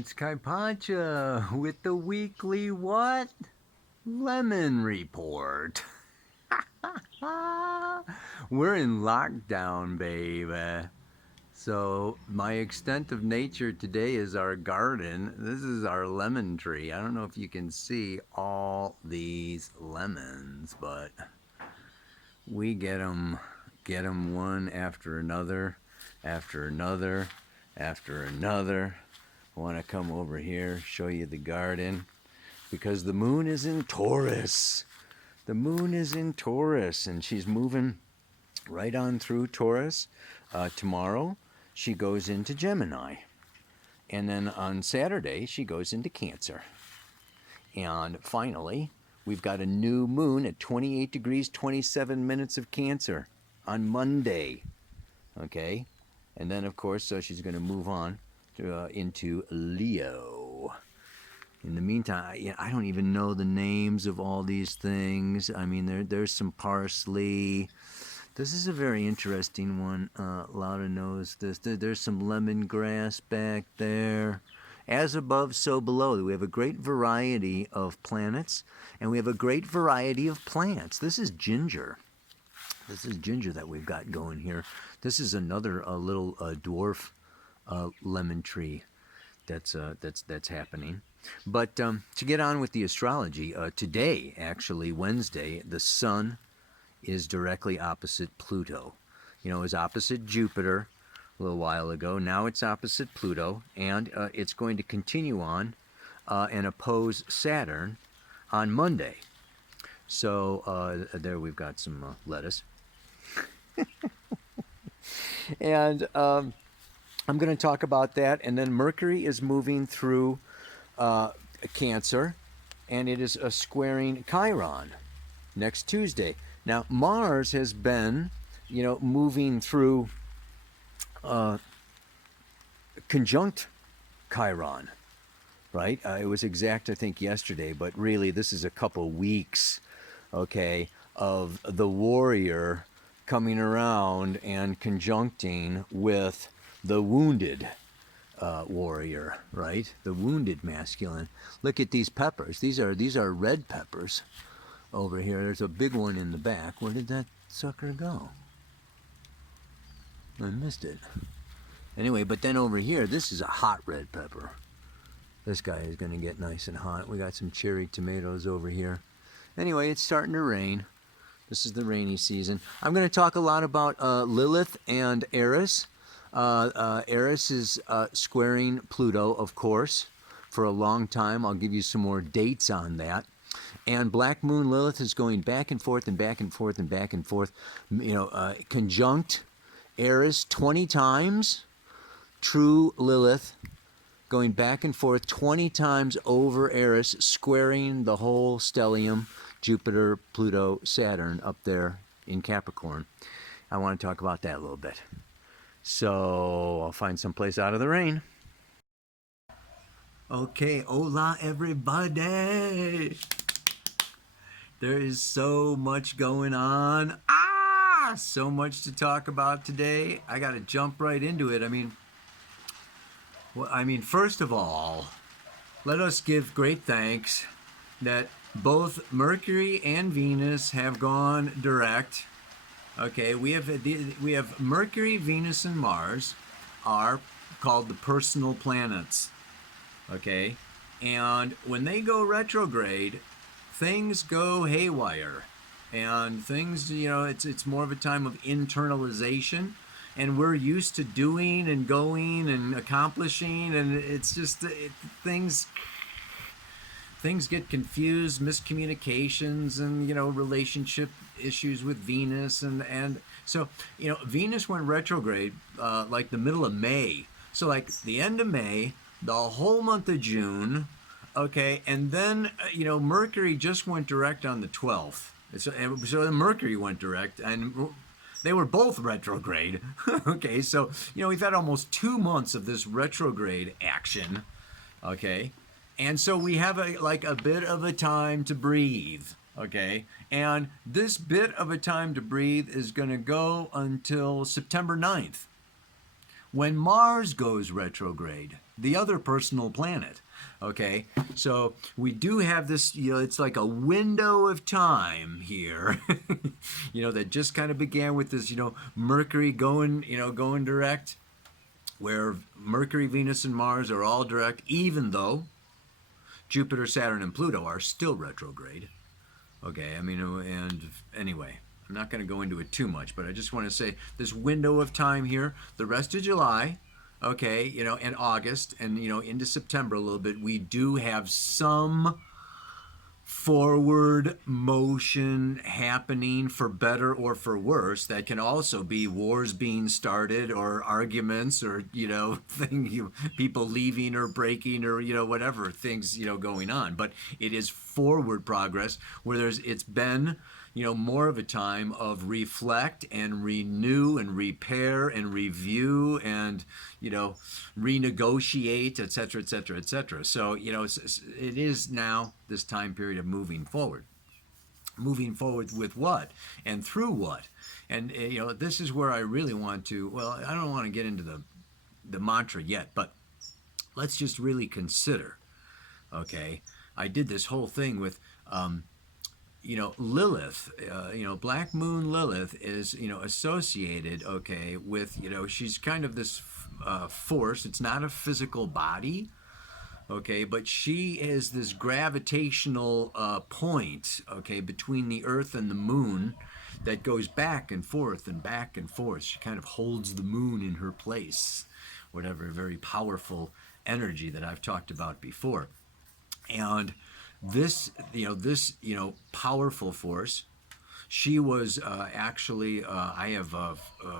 It's Kaipacha with the weekly what? Lemon report. We're in lockdown, baby. So my extent of nature today is our garden. This is our lemon tree. I don't know if you can see all these lemons, but we get 'em one after another, after another, after another. I want to come over here, show you the garden, because the moon is in Taurus. The moon is in Taurus, and she's moving right on through Taurus. Tomorrow, she goes into Gemini. And then on Saturday, she goes into Cancer. And finally, we've got a new moon at 28 degrees, 27 minutes of Cancer on Monday. Okay? And then, of course, she's going to move on into Leo. In the meantime, I don't even know the names of all these things. I mean, there's some parsley. This is a very interesting one. Lauda knows this. There's some lemongrass back there. As above, so below. We have a great variety of planets, and we have a great variety of plants. This is ginger. This is ginger that we've got going here. This is another little dwarf lemon tree that's happening. But to get on with the astrology, today, actually, Wednesday, the sun is directly opposite Pluto. You know, it was opposite Jupiter a little while ago. Now it's opposite Pluto, and it's going to continue on and oppose Saturn on Monday. So there we've got some lettuce. And I'm going to talk about that. And then Mercury is moving through Cancer, and it is squaring Chiron next Tuesday. Now, Mars has been, moving through conjunct Chiron, right? It was exact, I think, yesterday, but really this is a couple weeks, okay, of the warrior coming around and conjuncting with the wounded warrior, right? The wounded masculine. Look at these peppers. These are red peppers over here. There's a big one in the back. Where did that sucker go? I missed it. Anyway, but then over here, this is a hot red pepper. This guy is going to get nice and hot. We got some cherry tomatoes over here. Anyway, it's starting to rain. This is the rainy season. I'm going to talk a lot about Lilith and Eris. Eris is squaring Pluto, of course, for a long time. I'll give you some more dates on that. And Black Moon Lilith is going back and forth and back and forth and back and forth. Conjunct Eris 20 times. True Lilith going back and forth 20 times over Eris, squaring the whole stellium, Jupiter, Pluto, Saturn up there in Capricorn. I want to talk about that a little bit. So I'll find someplace out of the rain. Okay, hola everybody. There is so much going on. So much to talk about today. I got to jump right into it. First of all, let us give great thanks that both Mercury and Venus have gone direct. Okay, we have Mercury, Venus, and Mars are called the personal planets. Okay, and when they go retrograde, things go haywire, and things, it's more of a time of internalization, and we're used to doing and going and accomplishing, and it's just things get confused, miscommunications, and relationship issues with Venus, and so Venus went retrograde like the middle of May, so like the end of May, the whole month of June, okay, and then Mercury just went direct on the 12th. So Mercury went direct, and they were both retrograde. Okay, so we've had almost 2 months of this retrograde action. Okay, and so we have a bit of a time to breathe. Okay, and this bit of a time to breathe is going to go until September 9th, when Mars goes retrograde. the other personal planet. Okay, so we do have this, it's like a window of time here, that just kind of began with this, Mercury going direct, where Mercury, Venus, and Mars are all direct, even though Jupiter, Saturn, and Pluto are still retrograde. Okay, I mean, and anyway, I'm not going to go into it too much, but I just want to say this window of time here, the rest of July, okay, and August, and, into September a little bit, we do have some forward motion happening, for better or for worse. That can also be wars being started, or arguments, or people leaving or breaking, or whatever things going on. But it is forward progress, where it's been more of a time of reflect and renew and repair and review and renegotiate, etc., etc., etc. So it is now this time period of moving forward with what and through what. And this is where I really want to, well, I don't want to get into the mantra yet, but let's just really consider. Okay, I did this whole thing with Lilith, Black Moon Lilith is, associated, okay, with, she's kind of this force. It's not a physical body, okay, but she is this gravitational point, okay, between the Earth and the Moon that goes back and forth and back and forth. She kind of holds the Moon in her place, whatever, very powerful energy that I've talked about before. And this powerful force, she was actually, I have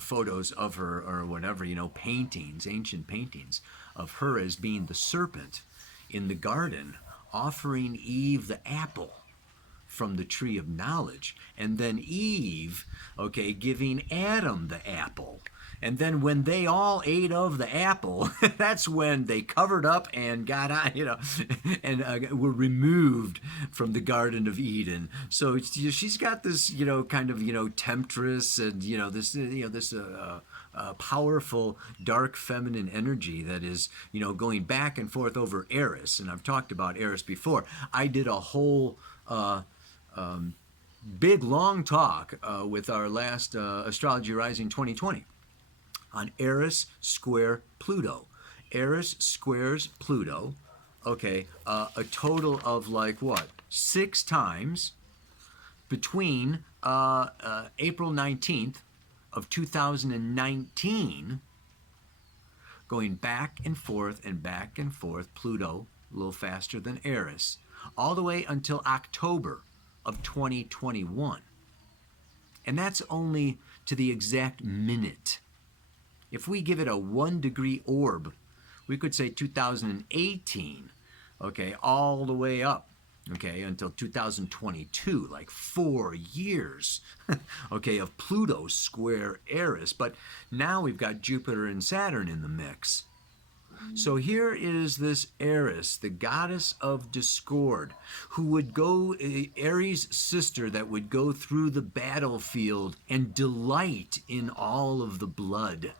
photos of her, or whatever, paintings, ancient paintings of her as being the serpent in the garden, offering Eve the apple from the tree of knowledge, and then Eve, okay, giving Adam the apple. And then when they all ate of the apple, that's when they covered up and got out, and were removed from the Garden of Eden. So she's got this, kind of, temptress, and this powerful dark feminine energy that is, going back and forth over Eris. And I've talked about Eris before. I did a whole big long talk with our last Astrology Rising 2020. On Eris square Pluto. Eris squares Pluto, okay, a total of like what? 6 times between April 19th of 2019, going back and forth, Pluto, a little faster than Eris, all the way until October of 2021. And that's only to the exact minute. If we give it a 1 degree orb, we could say 2018, okay, all the way up, okay, until 2022, like 4 years, okay, of Pluto square Eris. But now we've got Jupiter and Saturn in the mix. So here is this Eris, the goddess of discord, who would go, Aries' sister, that would go through the battlefield and delight in all of the blood.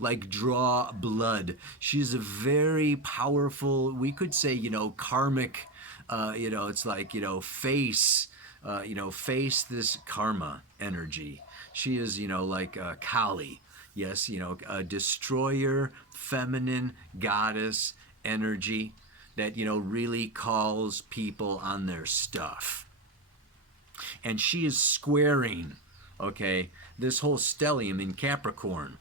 Like draw blood. She's a very powerful, we could say, karmic, it's like, face this karma energy. She is, like Kali. Yes, a destroyer, feminine goddess energy that, really calls people on their stuff. And she is squaring, okay, this whole stellium in Capricorn,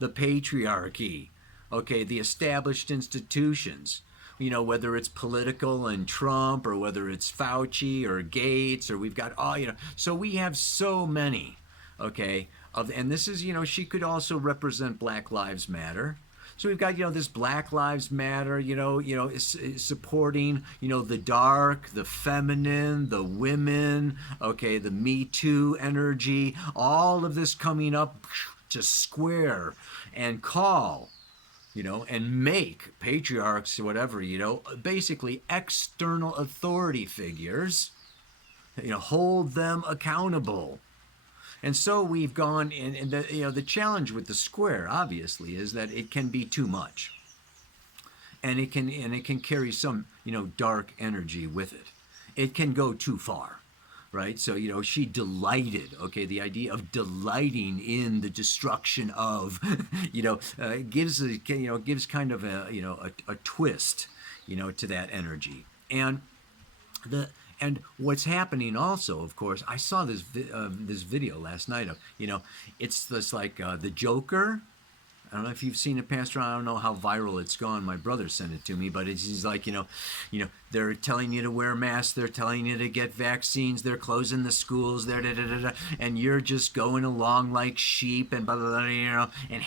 the patriarchy, okay, the established institutions, whether it's political and Trump, or whether it's Fauci or Gates, or we've got all, so we have so many, okay, and this is, she could also represent Black Lives Matter. So we've got, this Black Lives Matter, supporting, the dark, the feminine, the women, okay, the Me Too energy, all of this coming up to square and call, and make patriarchs, whatever, basically external authority figures, hold them accountable. And so we've gone in, and the challenge with the square, obviously, is that it can be too much. and it can carry some, dark energy with it. It can go too far, right? So, she delighted, okay, the idea of delighting in the destruction of, gives kind of a twist, to that energy. The and what's happening also, of course, I saw this video last night of, it's this like the Joker. I don't know if you've seen it, Pastor. I don't know how viral it's gone. My brother sent it to me, but he's like, they're telling you to wear masks, they're telling you to get vaccines, they're closing the schools, they're da, da, da, da, and you're just going along like sheep and blah blah blah, and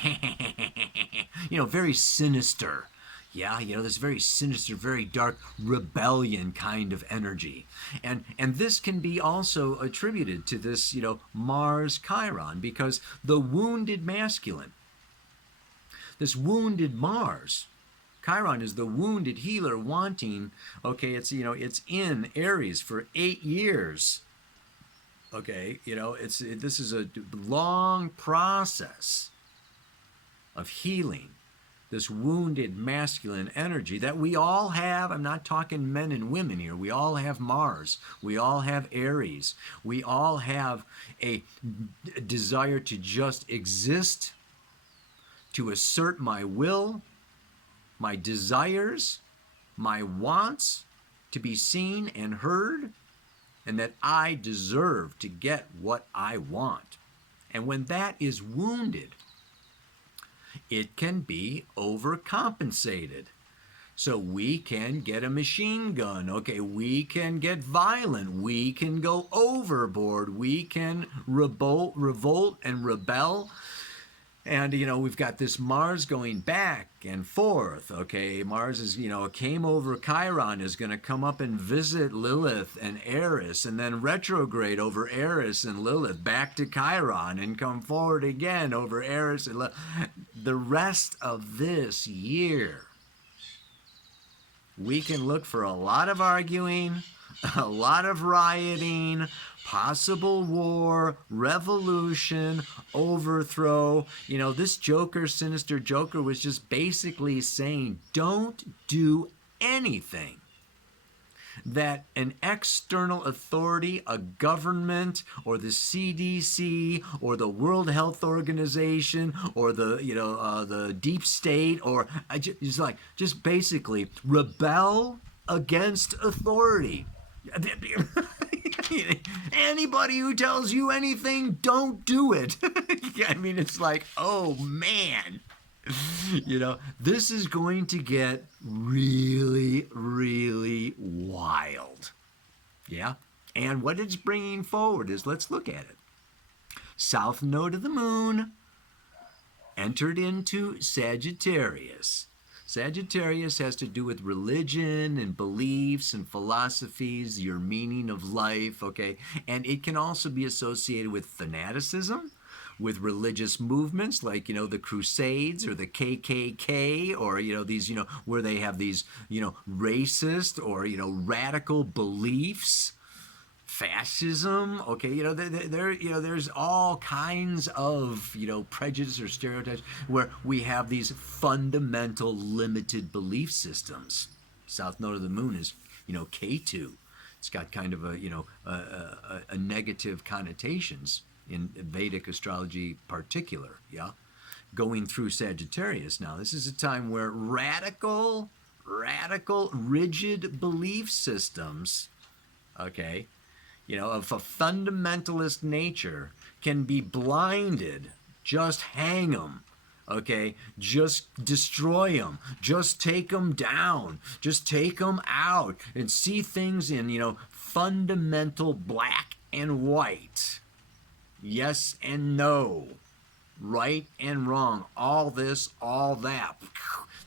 very sinister. Yeah, this very sinister, very dark rebellion kind of energy. And this can be also attributed to this, Mars Chiron, because the wounded masculine, this wounded Mars, Chiron is the wounded healer wanting, okay, it's in Aries for 8 years. Okay, this is a long process of healing this wounded masculine energy that we all have. I'm not talking men and women here. We all have Mars. We all have Aries. We all have a desire to just exist, to assert my will, my desires, my wants, to be seen and heard, and that I deserve to get what I want. And when that is wounded, it can be overcompensated. So we can get a machine gun, okay, we can get violent, we can go overboard, we can revolt and rebel. And, we've got this Mars going back and forth, okay? Mars is, came over Chiron, is going to come up and visit Lilith and Eris, and then retrograde over Eris and Lilith back to Chiron, and come forward again over Eris and Lilith. The rest of this year, we can look for a lot of arguing, a lot of rioting, possible war, revolution, overthrow. This Joker, sinister Joker, was just basically saying, don't do anything that an external authority, a government, or the CDC, or the World Health Organization, or the deep state, or just basically rebel against authority. Anybody who tells you anything, don't do it. I mean, it's like, oh man, this is going to get really, really wild. Yeah. And what it's bringing forward is, let's look at it. South node of the moon entered into Sagittarius. Sagittarius has to do with religion and beliefs and philosophies, your meaning of life, okay? And it can also be associated with fanaticism, with religious movements like, the Crusades or the KKK, or, these, where they have these, racist or, radical beliefs. Fascism, okay, there's all kinds of, prejudice or stereotypes where we have these fundamental limited belief systems. South node of the moon is, K2. It's got kind of a negative connotations in Vedic astrology particular, yeah? Going through Sagittarius now. This is a time where radical, rigid belief systems, okay, of a fundamentalist nature can be blinded. Just hang them, okay? Just destroy them. Just take them down. Just take them out and see things in, fundamental black and white. Yes and no. Right and wrong. All this, all that.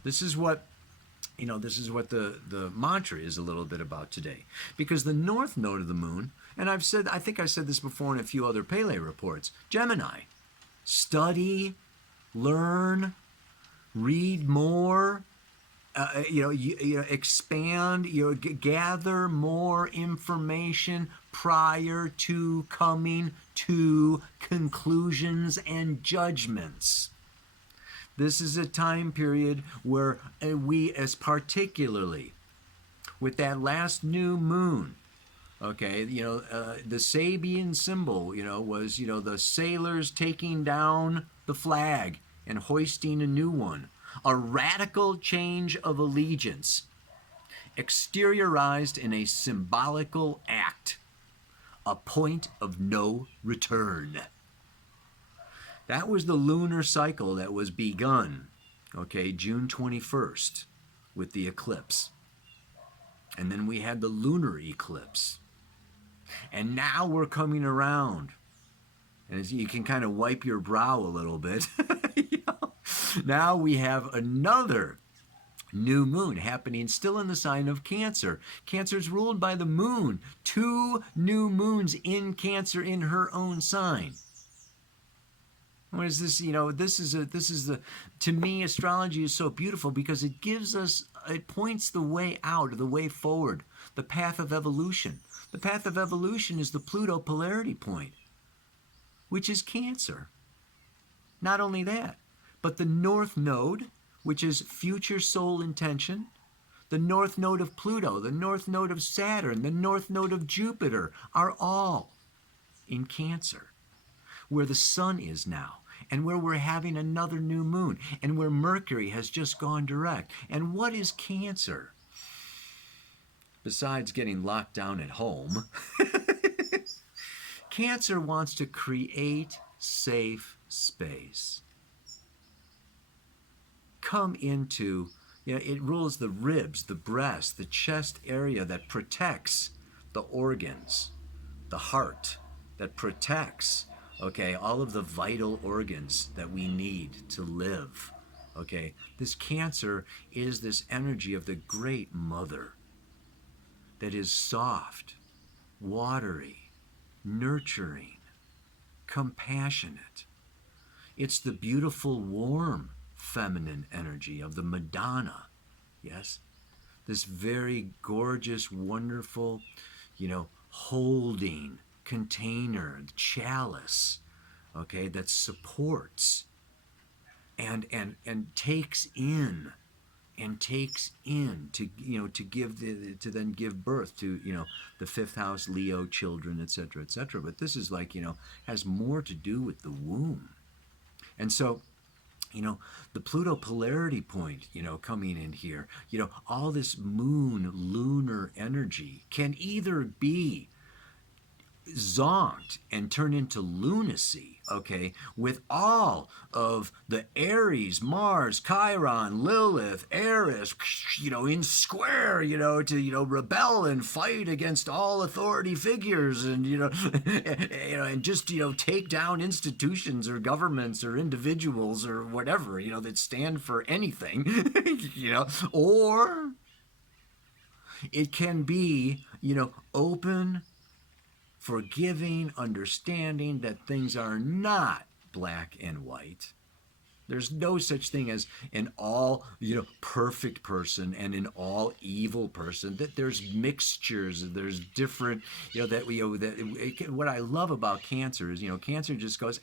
This is what the mantra is a little bit about today. Because the north node of the moon, and I think I said this before in a few other Pele reports, Gemini. Study, learn, read more, expand, gather more information prior to coming to conclusions and judgments. This is a time period where we, as particularly with that last new moon, okay, the Sabian symbol, was, the sailors taking down the flag and hoisting a new one. A radical change of allegiance, exteriorized in a symbolical act, a point of no return. That was the lunar cycle that was begun, okay, June 21st with the eclipse. And then we had the lunar eclipse. And now we're coming around. And you can kind of wipe your brow a little bit. Now we have another new moon happening still in the sign of Cancer. Cancer is ruled by the moon. 2 new moons in Cancer in her own sign. What is this? To me, astrology is so beautiful because it gives us, it points the way out, the way forward, the path of evolution. The path of evolution is the Pluto polarity point, which is Cancer. Not only that, but the North Node, which is future soul intention, the North Node of Pluto, the North Node of Saturn, the North Node of Jupiter are all in Cancer, where the sun is now, and where we're having another new moon, and where Mercury has just gone direct. And what is Cancer? Besides getting locked down at home, Cancer wants to create safe space. Come into, it rules the ribs, the breast, the chest area that protects the organs, the heart that protects, okay, all of the vital organs that we need to live, okay. This Cancer is this energy of the great mother that is soft, watery, nurturing, compassionate. It's the beautiful, warm, feminine energy of the Madonna, yes? This very gorgeous, wonderful, holding container, chalice, okay, that supports and takes in to give to then give birth to the 5th house Leo children, etc., etc. But this is has more to do with the womb. And so the Pluto polarity point, coming in here, all this moon lunar energy can either be zonked and turn into lunacy, okay, with all of the Aries, Mars, Chiron, Lilith, Eris, in square, to, rebel and fight against all authority figures and, and just, take down institutions or governments or individuals or whatever, that stand for anything, or it can be, open, forgiving, understanding that things are not black and white. There's no such thing as an all, perfect person and an all evil person. That there's mixtures, there's different, what I love about Cancer is, Cancer just goes,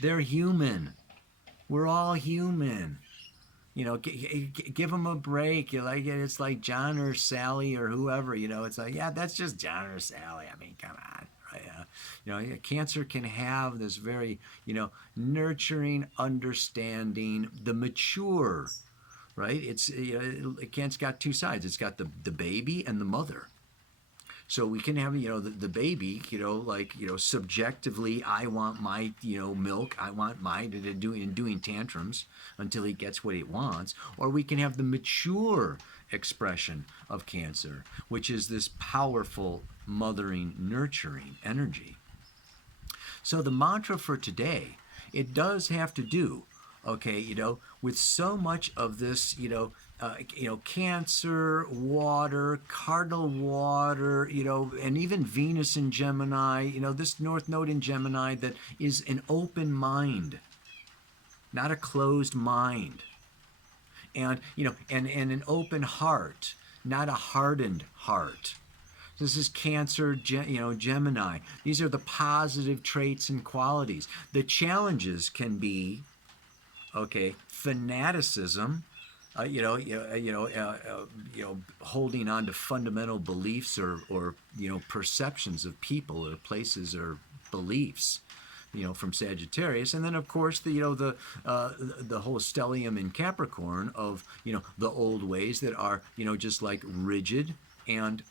they're human. We're all human. Give them a break. It's like John or Sally or whoever. It's like, yeah, that's just John or Sally. I mean, come on, right? Cancer can have this very, nurturing, understanding, the mature, right? Cancer's got 2 sides. It's got the baby and the mother. So we can have, the baby, subjectively, I want my, milk, I want my, doing tantrums until he gets what he wants. Or we can have the mature expression of Cancer, which is this powerful, mothering, nurturing energy. So the mantra for today, it does have to do, okay, with so much of this, Cancer, water, cardinal water, and even Venus in Gemini, this North Node in Gemini that is an open mind, not a closed mind. And, and an open heart, not a hardened heart. This is Cancer, Gemini. These are the positive traits and qualities. The challenges can be, okay, fanaticism, holding on to fundamental beliefs or perceptions of people or places or beliefs, from Sagittarius, and then of course the whole stellium in Capricorn of the old ways that are just like rigid and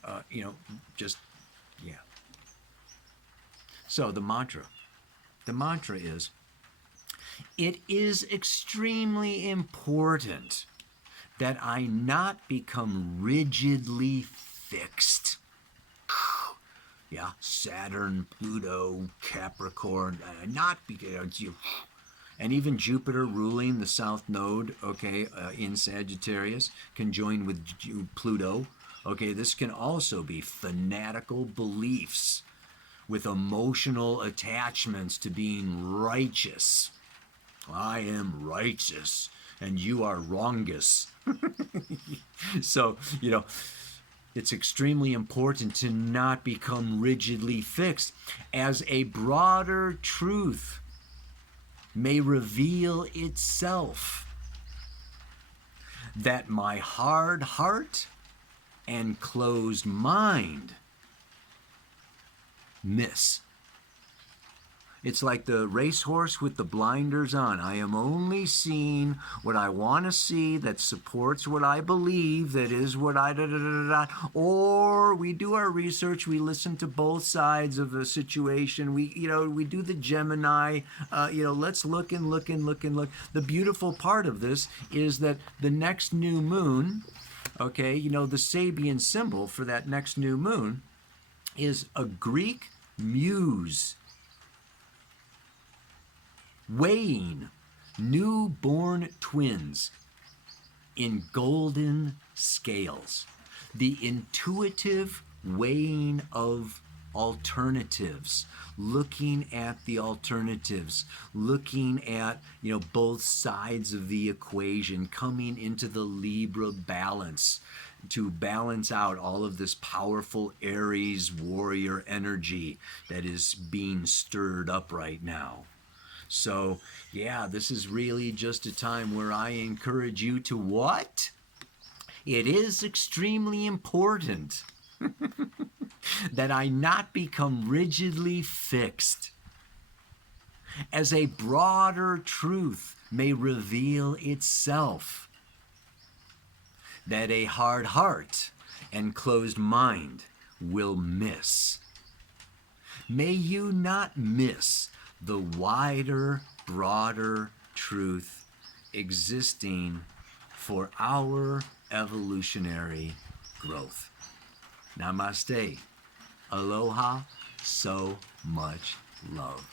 just yeah. So the mantra is, it is extremely important that I not become rigidly fixed. Yeah, Saturn, Pluto, Capricorn, not be, and even Jupiter ruling the south node, okay, in Sagittarius, conjoined with Pluto. Okay, this can also be fanatical beliefs with emotional attachments to being righteous. I am righteous and you are wrongus. So, it's extremely important to not become rigidly fixed, as a broader truth may reveal itself, that my hard heart and closed mind miss. It's like the racehorse with the blinders on. I am only seeing what I want to see that supports what I believe, that is what I Or we do our research, we listen to both sides of the situation. We do the Gemini, let's look and look and look and look. The beautiful part of this is that the next new moon, okay, the Sabian symbol for that next new moon is a Greek muse, weighing newborn twins in golden scales. The intuitive weighing of alternatives, looking at the alternatives, looking at both sides of the equation, coming into the Libra balance to balance out all of this powerful Aries warrior energy that is being stirred up right now. So, yeah, this is really just a time where I encourage you to what? It is extremely important that I not become rigidly fixed, as a broader truth may reveal itself, that a hard heart and closed mind will miss. May you not miss the wider, broader truth existing for our evolutionary growth. Namaste. Aloha. So much love.